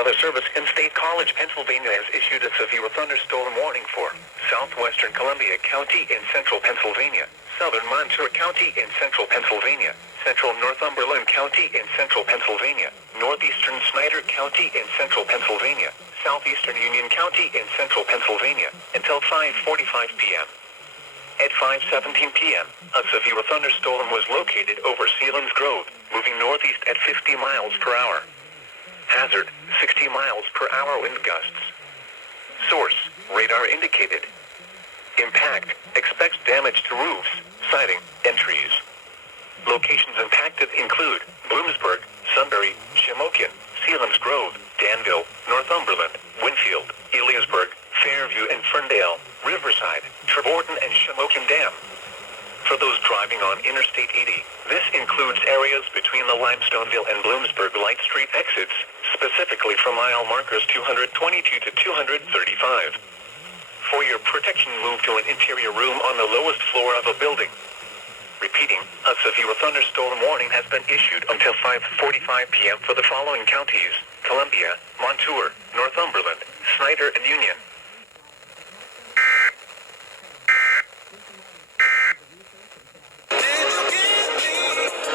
Weather Service in State College, Pennsylvania has issued a severe thunderstorm warning for southwestern Columbia County in central Pennsylvania, southern Montour County in central Pennsylvania, central Northumberland County in central Pennsylvania, northeastern Snyder County in central Pennsylvania, southeastern Union County in central Pennsylvania, until 5:45 p.m. At 5:17 p.m., a severe thunderstorm was located over Sealands Grove, moving northeast at 50 miles per hour. Hazard, 60 miles per hour wind gusts. Source, radar indicated. Impact, expects damage to roofs, siding, and trees. Locations impacted include Bloomsburg, Sunbury, Shamokin, Sealands Grove, Danville, Northumberland, Winfield, Eliasburg, Fairview and Ferndale, Riverside, Trevorton and Shamokin Dam. For those driving on Interstate 80, this includes areas between the Limestoneville and Bloomsburg Light Street exits, specifically from mile markers 222 to 235. For your protection, move to an interior room on the lowest floor of a building. Repeating, a severe thunderstorm warning has been issued until 5:45 p.m. for the following counties: Columbia, Montour, Northumberland, Snyder and Union.